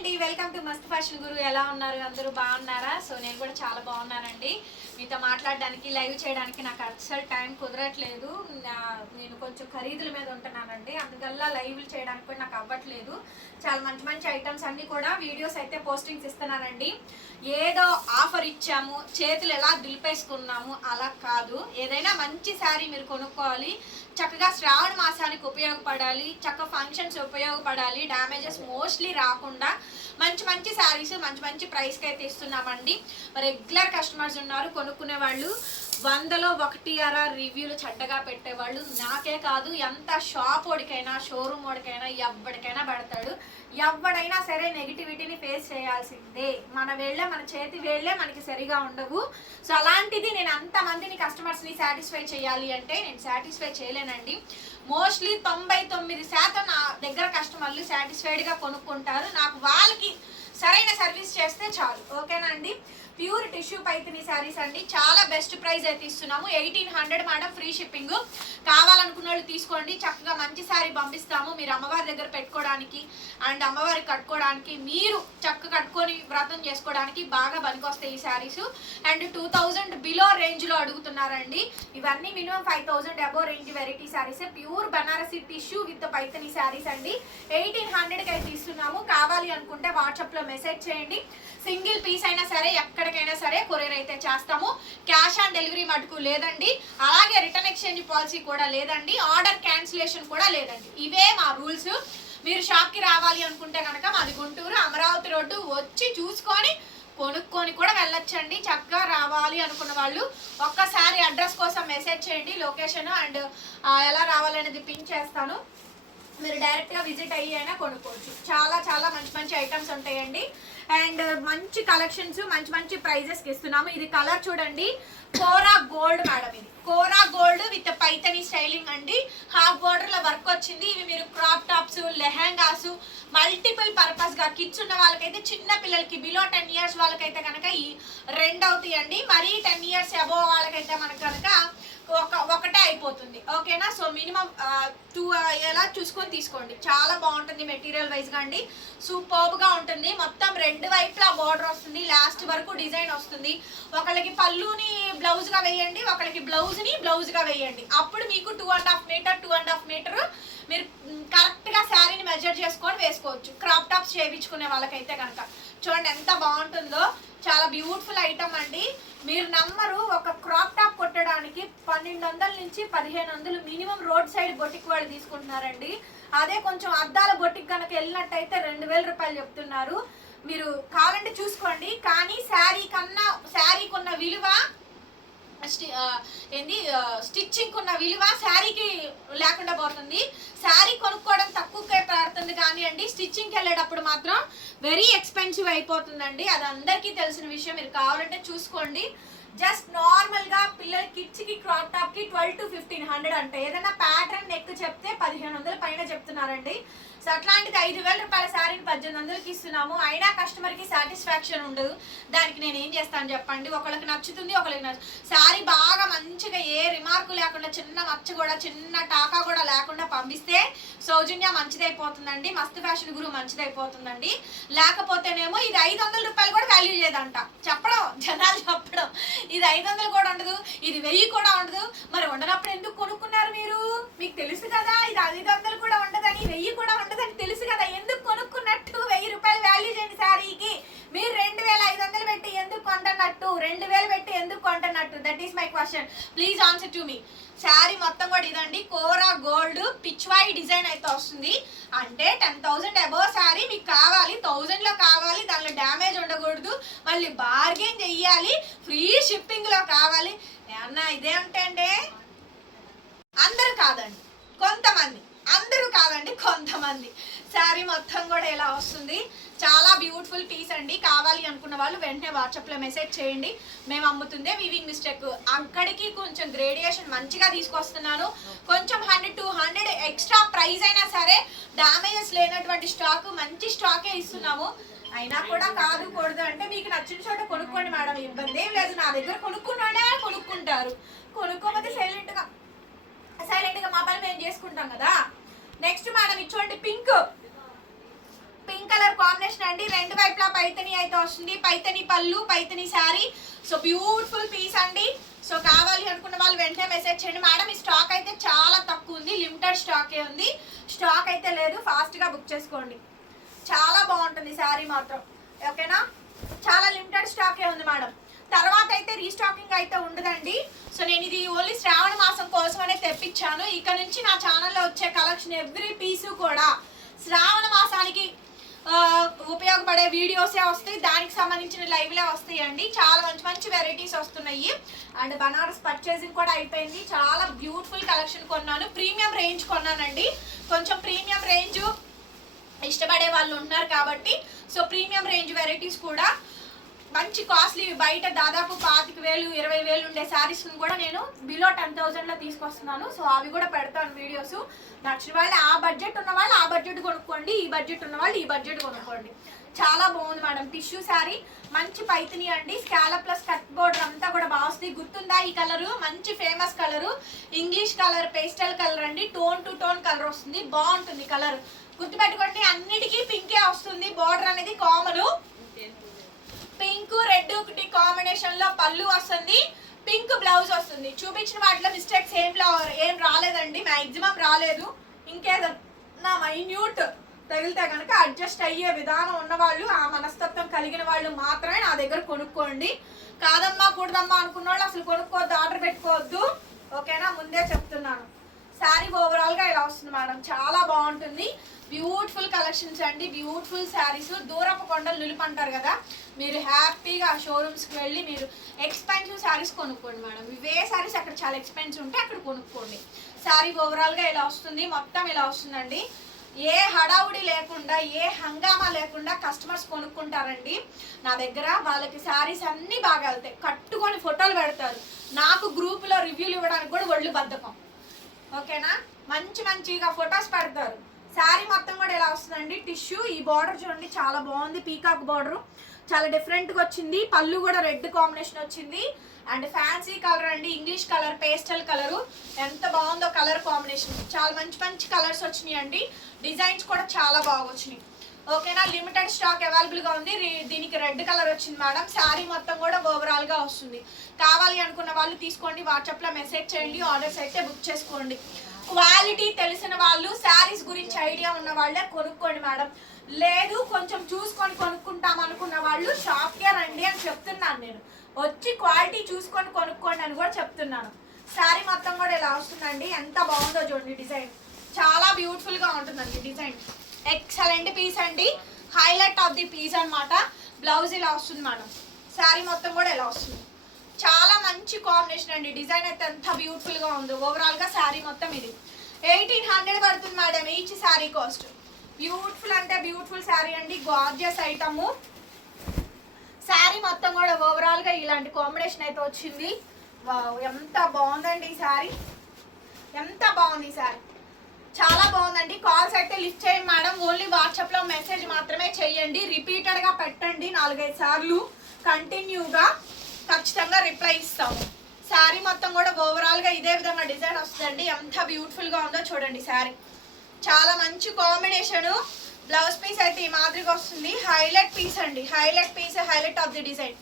అండి welcome to Mast fashion Guru. ఎలా ఉన్నారు? అందరూ బాగున్నారా? సో నేను కూడా చాలా బాగున్నానండి. మీతో మాట్లాడడానికి లైవ్ చేయడానికి నాకు అసలు టైం కుదరట్లేదు. నేను కొంచెం ఖరీదుల మీద ఉంటున్నానండి. అందువల్ల లైవ్లు చేయడానికి కూడా నాకు అవ్వట్లేదు. చాలా మంచి మంచి ఐటమ్స్ అన్నీ కూడా వీడియోస్ అయితే పోస్టింగ్స్ ఇస్తున్నానండి. ఏదో ఆఫర్ ఇచ్చాము చేతులు ఎలా దులిపేసుకున్నాము అలా కాదు. ఏదైనా మంచి శారీ మీరు కొనుక్కోవాలి. చక్కగా శ్రావణ మాసానికి ఉపయోగపడాలి చక్క ఫంక్షన్స్ ఉపయోగపడాలి డ్యామేజెస్ మోస్ట్లీ రాకుండా మంచి మంచి శారీస్ మంచి మంచి ప్రైస్కి అయితే ఇస్తున్నామండి. రెగ్యులర్ కస్టమర్స్ ఉన్నారు కొనుక్కునే వాళ్ళు. వందలో ఒకటి అర రివ్యూలు చెడ్డగా పెట్టేవాళ్ళు. నాకే కాదు ఎంత షాప్ ఓడికైనా షోరూమ్ ఓడికైనా ఎవ్వడికైనా పెడతాడు. ఎవడైనా సరే నెగిటివిటీని ఫేస్ చేయాల్సిందే. మన వేళ్ళే మన చేతి వేళ్ళే మనకి సరిగా ఉండవు. సో అలాంటిది నేను అంతమందిని కస్టమర్స్ని సాటిస్ఫై చేయాలి అంటే నేను సాటిస్ఫై చేయలేనండి. మోస్ట్లీ తొంభై తొమ్మిది శాతం నా దగ్గర కస్టమర్లు సాటిస్ఫైడ్గా కొనుక్కుంటారు. నాకు వాళ్ళకి సరైన సర్వీస్ చేస్తే చాలు. ఓకేనా అండి? ప్యూర్ టిష్యూ పైతని శారీస్ అండి. చాలా బెస్ట్ ప్రైస్ అయితే ఇస్తున్నాము. Eighteen hundred madam free shipping. కావాలనుకున్న వాళ్ళు తీసుకోండి. చక్కగా మంచి శారీ పంపిస్తాము. మీరు అమ్మవారి దగ్గర పెట్టుకోవడానికి అండ్ అమ్మవారికి కట్టుకోవడానికి మీరు చక్క కట్టుకొని వ్రతం చేసుకోవడానికి బాగా పనికొస్తాయి ఈ saris. And two thousand below రేంజ్లో అడుగుతున్నారండి. ఇవన్నీ minimum five thousand above range variety saris. Pure Banarasi tissue with Paithani saris అండి. ఎయిటీన్ హండ్రెడ్కి అయితే ఇస్తున్నాము కావాలి అనుకుంటే వాట్సాప్లో మెసేజ్ చేయండి. సింగిల్ పీస్ అయినా సరే ఎక్కడికైనా సరే కొరియర్ అయితే చేస్తాము. క్యాష్ ఆన్ డెలివరీ మటుకు లేదండి. అలాగే రిటర్న్ ఎక్స్చేంజ్ పాలసీ కూడా లేదండి. ఆర్డర్ క్యాన్సిలేషన్ కూడా లేదండి. ఇవే మా రూల్స్ మీరు షాప్కి రావాలి అనుకుంటే కనుక మాది గుంటూరు అమరావతి రోడ్డు వచ్చి చూసుకొని కొనుక్కొని కూడా వెళ్ళొచ్చండి. చక్కగా రావాలి అనుకున్న వాళ్ళు ఒక్కసారి అడ్రస్ కోసం మెసేజ్ చేయండి లొకేషన్ అండ్ ఎలా రావాలనేది పిన్ చేస్తాను. మీరు డైరెక్ట్గా విజిట్ అయ్యి అయినా కొనుక్కోవచ్చు. చాలా చాలా మంచి మంచి ఐటమ్స్ ఉంటాయండి. అండ్ మంచి కలెక్షన్స్ మంచి మంచి ప్రైజెస్కి ఇస్తున్నాము. ఇది కలర్ చూడండి. కోరా గోల్డ్ మేడం ఇది. Kora gold with Paithani styling అండి. హాఫ్ బోర్డర్లో వర్క్ వచ్చింది. ఇవి మీరు క్రాప్ టాప్స్ లెహంగాస్ మల్టిపుల్ పర్పస్గా కిడ్స్ ఉన్న వాళ్ళకైతే చిన్న పిల్లలకి బిలో టెన్ ఇయర్స్ వాళ్ళకైతే కనుక ఈ రెండు అవుతాయండి. మరీ టెన్ ఇయర్స్ అబోవ్ వాళ్ళకైతే మనకు కనుక అయిపోతుంది. ఓకేనా? సో మినిమం టూ ఎలా చూసుకొని తీసుకోండి. చాలా బాగుంటుంది మెటీరియల్ వైజ్గా అండి. సూపర్గా ఉంటుంది. మొత్తం రెండు వైపులా బార్డర్ వస్తుంది. లాస్ట్ వరకు డిజైన్ వస్తుంది. ఒకళ్ళకి పళ్ళుని బ్లౌజ్గా వేయండి ఒకళ్ళకి బ్లౌజ్ని బ్లౌజ్గా వేయండి. అప్పుడు మీకు two and half meter two and half meter మీరు కరెక్ట్గా శారీని మెజర్ చేసుకొని వేసుకోవచ్చు. క్రాప్ టాప్స్ చేయించుకునే వాళ్ళకైతే కనుక చూడండి ఎంత బాగుంటుందో. చాలా బ్యూటిఫుల్ ఐటమ్ అండి. మీరు నమ్మరు ఒక క్రాప్ టాప్ కొట్టడానికి పన్నెండు వందల నుంచి పదిహేను వందలు మినిమం రోడ్ సైడ్ బొటిక్ వాళ్ళు తీసుకుంటున్నారండి. అదే కొంచెం అద్దాల బొటిక్ కనుక వెళ్ళినట్టయితే రెండు వేల రూపాయలు చెప్తున్నారు. మీరు కావాలంటే చూసుకోండి. కానీ శారీ కన్నా శారీకి ఉన్న విలువ ఏంది స్టిచ్చింగ్ ఉన్న విలువ శారీకి లేకుండా పోతుంది. శారీ కొనుక్కోవడం తక్కువకే పడుతుంది కానీ అండి స్టిచ్చింగ్కి వెళ్ళేటప్పుడు మాత్రం వెరీ ఎక్స్పెన్సివ్ అయిపోతుందండి. అది అందరికీ తెలిసిన విషయం. మీరు కావాలంటే చూసుకోండి. జస్ట్ నార్మల్గా పిల్లల కిడ్స్కి క్రాప్ టాప్కి ట్వెల్వ్ టు ఫిఫ్టీన్ హండ్రెడ్ అంటే. ఏదైనా ప్యాటర్న్ నెక్ చెప్తే పదిహేను వందల పైన చెప్తున్నారండి. సో అట్లాంటిది ఐదు వేల రూపాయల శారీని పద్దెనిమిది వందలకి ఇస్తున్నాము. అయినా కస్టమర్కి సాటిస్ఫాక్షన్ ఉండదు. దానికి నేను ఏం చేస్తాను చెప్పండి? ఒకళ్ళకి నచ్చుతుంది ఒకళ్ళకి నచ్చు శారీ బాగా మంచిగా ఏ రిమార్కు లేకుండా చిన్న మచ్చ కూడా చిన్న టాకా కూడా లేకుండా పంపిస్తే సౌజన్య మంచిదైపోతుందండి. మస్తు ఫ్యాషన్ గురువు మంచిదైపోతుందండి. లేకపోతేనేమో ఇది ఐదు వందల రూపాయలు కూడా వాల్యూ చేయదంట. చెప్పడం జనాలు చెప్పడం. ఇది ఐదు వందలు కూడా ఉండదు. ఇది వెయ్యి కూడా ఉండదు. మరి ఉండనప్పుడు ఎందుకు కొనుక్కున్నారు మీరు? మీకు తెలుసు కదా ఇది ఐదు వందలు కూడా ఉండదని వెయ్యి కూడా ఉండదని తెలుసు కదా ఎందుకు కొనుక్కున్నట్టు వెయ్యి రూపాయలు వాల్యూ చేయండి శారీకి? మీరు రెండు వేల ఐదు వందలు పెట్టి ఎందుకు కొంటున్నట్టు? రెండు వేలు పెట్టి ఎందుకు కొంటున్నట్టు? That is my question please answer to me sari మొత్తం కూడా ఇదండి. కోరా గోల్డ్ పిచ్వాయి డిజైన్ అయితే వస్తుంది. అంటే టెన్ థౌసండ్ అబోవ్ శారీ మీకు కావాలి. థౌజండ్లో కావాలి. దానిలో డ్యామేజ్ ఉండకూడదు. మళ్ళీ బార్గెన్ చెయ్యాలి. ఫ్రీ షిప్పింగ్లో కావాలి. ఏమన్నా ఇదేమిటండి అందరూ కాదండి. కొంతమంది. కాదండి కొంతమంది. శారీ మొత్తం కూడా ఇలా వస్తుంది? చాలా బ్యూటిఫుల్ పీస్ అండి. కావాలి అనుకున్న వాళ్ళు వెంటనే వాట్సాప్లో మెసేజ్ చేయండి. మేము అమ్ముతుందే వివింగ్ మిస్టేక్ అక్కడికి కొంచెం గ్రేడియేషన్ మంచిగా తీసుకొస్తున్నాను. కొంచెం hundred two hundred extra price అయినా సరే డ్యామేజెస్ లేనటువంటి స్టాక్ మంచి స్టాకే ఇస్తున్నాము. అయినా కూడా కాదు కూడదు. అంటే మీకు నచ్చిన చోట కొనుక్కోండి మేడం. ఇబ్బంది ఏం లేదు. నా దగ్గర కొనుక్కున్నాడే కొనుక్కుంటారు. కొనుక్కోకపోతే సైలెంట్గా సైలెంట్గా మా పని మేము చేసుకుంటాం కదా. నెక్స్ట్ మేడం ఇచ్చోండి పింక్ పింక్ కలర్ కాంబినేషన్ అండి. రెండు వైపులా పైతని అయితే వస్తుంది. పైతని పళ్ళు Paithani sari. So beautiful piece అండి. సో కావాలి అనుకున్న వాళ్ళు వెంటనే మెసేజ్ చేయండి. మేడం ఈ స్టాక్ అయితే చాలా తక్కువ ఉంది. లిమిటెడ్ స్టాకే ఉంది. స్టాక్ అయితే లేదు. ఫాస్ట్గా బుక్ చేసుకోండి. చాలా బాగుంటుంది శారీ మాత్రం. ఓకేనా చాలా లిమిటెడ్ స్టాకే ఉంది మేడం. తర్వాత అయితే రీస్టాకింగ్ అయితే ఉండదండి. సో నేను ఇది ఓన్లీ శ్రావణ కోసమనే తెప్పించాను. ఇక నుంచి నా ఛానల్లో వచ్చే కలెక్షన్ ఎవ్రీ పీసు కూడా శ్రావణ మాసానికి ఉపయోగపడే వీడియోసే వస్తాయి. దానికి సంబంధించిన లైవ్లే వస్తాయండి. చాలా మంచి మంచి వెరైటీస్ వస్తున్నాయి. అండ్ బనారస్ పర్చేసింగ్ కూడా అయిపోయింది. చాలా బ్యూటిఫుల్ కలెక్షన్ కొన్నాను. ప్రీమియం రేంజ్ కొన్నానండి. కొంచెం ప్రీమియం రేంజ్ ఇష్టపడే వాళ్ళు ఉన్నారు కాబట్టి సో ప్రీమియం రేంజ్ వెరైటీస్ కూడా మంచి కాస్ట్లీ బయట దాదాపు పాతిక వేలు ఇరవై వేలు ఉండే శారీస్ కూడా నేను బిలో టెన్ థౌజండ్లో తీసుకొస్తున్నాను. సో అవి కూడా పెడతాను వీడియోస్ నచ్చిన వాళ్ళు ఆ బడ్జెట్ ఉన్న వాళ్ళు ఆ బడ్జెట్ కొనుక్కోండి ఈ బడ్జెట్ ఉన్న వాళ్ళు ఈ బడ్జెట్ కొనుక్కోండి. చాలా బాగుంది మేడం. టిష్యూ శారీ మంచి పైతిని అండి. స్కాలప్ ప్లస్ కట్ బోర్డర్ అంతా కూడా బాగా వస్తుంది. గుర్తుందా ఈ కలరు మంచి famous colour English colour pastel colour అండి. టోన్ టు టోన్ కలర్ వస్తుంది. బాగుంటుంది కలర్ గుర్తుపెట్టుకోండి అన్నిటికీ పింకే వస్తుంది. బోర్డర్ అనేది కామన్ పింక్ రెడ్ ఒకటి కాంబినేషన్లో పళ్ళు వస్తుంది పింక్ బ్లౌజ్ వస్తుంది. చూపించిన వాటిలో మిస్టేక్స్ ఏం ఏం రాలేదండి మ్యాక్సిమం రాలేదు. ఇంకేదన్నా మైన్యూట్ తగిలితే కనుక అడ్జస్ట్ అయ్యే విధానం ఉన్నవాళ్ళు ఆ మనస్తత్వం కలిగిన వాళ్ళు మాత్రమే నా దగ్గర కొనుక్కోండి. కాదమ్మా కూడదమ్మా అనుకున్న వాళ్ళు అసలు కొనుక్కోవద్దు ఆర్డర్ పెట్టుకోవద్దు. ఓకేనా? ముందే చెప్తున్నాను. శారీ ఓవరాల్గా ఇలా వస్తుంది మేడం. చాలా బాగుంటుంది. బ్యూటిఫుల్ కలెక్షన్స్ అండి. బ్యూటిఫుల్ శారీస్ దూరపు కొండలు నిలుపంటారు కదా. మీరు హ్యాపీగా ఆ వెళ్ళి మీరు ఎక్స్పెన్సివ్ శారీస్ కొనుక్కోండి మేడం. ఇవే శారీస్ అక్కడ చాలా ఎక్స్పెన్సివ్ ఉంటే అక్కడ కొనుక్కోండి. శారీ ఓవరాల్గా ఇలా వస్తుంది. మొత్తం ఇలా వస్తుందండి. ఏ హడావుడి లేకుండా ఏ హంగామా లేకుండా కస్టమర్స్ కొనుక్కుంటారండి. నా దగ్గర వాళ్ళకి శారీస్ అన్నీ బాగా వెళ్తాయి. కట్టుకొని ఫోటోలు పెడతారు. నాకు గ్రూపులో రివ్యూలు ఇవ్వడానికి కూడా ఒళ్ళు బద్ధకం. ఓకేనా? మంచి మంచిగా ఫొటోస్ పెడతారు. శారీ మొత్తం కూడా ఇలా వస్తుందండి? టిష్యూ. ఈ బార్డర్ చూడండి చాలా బాగుంది. పీకాక్ బార్డర్ చాలా డిఫరెంట్గా వచ్చింది. పళ్ళు కూడా రెడ్ కాంబినేషన్ వచ్చింది. అండ్ ఫ్యాన్సీ కలర్ అండి. ఇంగ్లీష్ కలర్ పేస్టల్ కలరు ఎంత బాగుందో కలర్ కాంబినేషన్ చాలా మంచి మంచి కలర్స్ వచ్చినాయి అండి డిజైన్స్ కూడా చాలా బాగా వచ్చినాయి. ఓకేనా? లిమిటెడ్ స్టాక్ అవైలబుల్గా ఉంది. దీనికి రెడ్ కలర్ వచ్చింది మేడం. శారీ మొత్తం కూడా ఓవరాల్గా వస్తుంది. కావాలి అనుకున్న వాళ్ళు తీసుకోండి. వాట్సాప్లో మెసేజ్ చేయండి. ఆర్డర్స్ అయితే బుక్ చేసుకోండి. క్వాలిటీ తెలిసిన వాళ్ళు శారీస్ గురించి ఐడియా ఉన్న వాళ్ళే కొనుక్కోండి మేడం. లేదు కొంచెం చూసుకొని కొనుక్కుంటాం అనుకున్న వాళ్ళు షాప్కే రండి అని చెప్తున్నాను నేను. వచ్చి క్వాలిటీ చూసుకొని కొనుక్కోండి అని కూడా చెప్తున్నాను. శారీ మొత్తం కూడా ఇలా వస్తుందండి? ఎంత బాగుందో చూడండి డిజైన్. చాలా బ్యూటిఫుల్గా ఉంటుందండి డిజైన్. ఎక్సలెంట్ పీస్ అండి. హైలైట్ ఆఫ్ ది పీస్ అన్నమాట. బ్లౌజ్ ఇలా వస్తుంది మేడం. శారీ మొత్తం కూడా ఇలా వస్తుంది. చాలా మంచి కాంబినేషన్ అండి. డిజైన్ అయితే ఎంత బ్యూటిఫుల్గా ఉంది. ఓవరాల్గా శారీ మొత్తం ఇది. ఎయిటీన్ హండ్రెడ్ పడుతుంది madam each sari cost beautiful అంటే బ్యూటిఫుల్ శారీ అండి. గార్జియస్ ఐటము శారీ మొత్తం కూడా ఓవరాల్గా ఇలాంటి కాంబినేషన్ అయితే వచ్చింది. వావ్, ఎంత బాగుందండి ఈ శారీ ఎంత బాగుంది ఈ శారీ చాలా బాగుందండి. కాల్స్ అయితే లిఫ్ట్ చేయండి మేడం. ఓన్లీ వాట్సాప్లో మెసేజ్ మాత్రమే చేయండి. రిపీటెడ్గా పెట్టండి నాలుగైదు సార్లు. కంటిన్యూగా ఖచ్చితంగా రిప్లై ఇస్తాము. శారీ మొత్తం కూడా ఓవరాల్గా ఇదే విధంగా డిజైన్ వస్తుందండి. ఎంత బ్యూటిఫుల్గా ఉందో చూడండి శారీ. చాలా మంచి కాంబినేషను. బ్లౌజ్ పీస్ అయితే ఈ మాదిరిగా వస్తుంది. హైలైట్ పీస్ అండి. Highlight piece highlight of the design.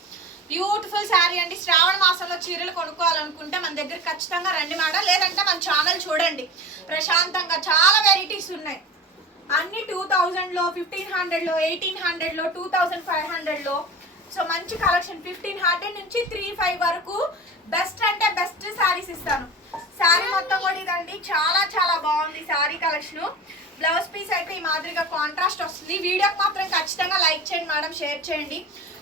Beautiful sari అండి. శ్రావణ మాసంలో చీరలు కొనుక్కోవాలనుకుంటే మన దగ్గర ఖచ్చితంగా రండి మేడం. లేదంటే మన ఛానల్ చూడండి. ప్రశాంతంగా చాలా వెరైటీస్ ఉన్నాయి. అన్ని టూ థౌజండ్లో ఫిఫ్టీన్ హండ్రెడ్లో ఎయిటీన్ హండ్రెడ్లో టూ థౌజండ్ ఫైవ్ హండ్రెడ్లో సో మంచి కలెక్షన్ ఫిఫ్టీన్ హండ్రెడ్ నుంచి త్రీ ఫైవ్ వరకు బెస్ట్ అంటే బెస్ట్ శారీస్ ఇస్తాను. శారీ మొత్తం కూడా ఇదండి. చాలా చాలా బాగుంది శారీ కలెక్షన్ బ్లౌజ్ పీస్ అయితే ఈ మాదిరిగా కాంట్రాస్ట్ వస్తుంది. వీడియోకి మాత్రం ఖచ్చితంగా లైక్ చేయండి మేడం షేర్ చేయండి.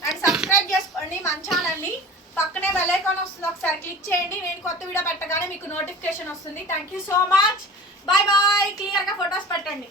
అండ్ సబ్స్క్రైబ్ చేసుకోండి మంచానండి పక్కనే బెల్ వస్తుంది. ఒకసారి క్లిక్ చేయండి. నేను కొత్త వీడియో పెట్టగానే మీకు నోటిఫికేషన్ వస్తుంది. Thank you so much bye bye క్లియర్గా ఫొటోస్ పెట్టండి.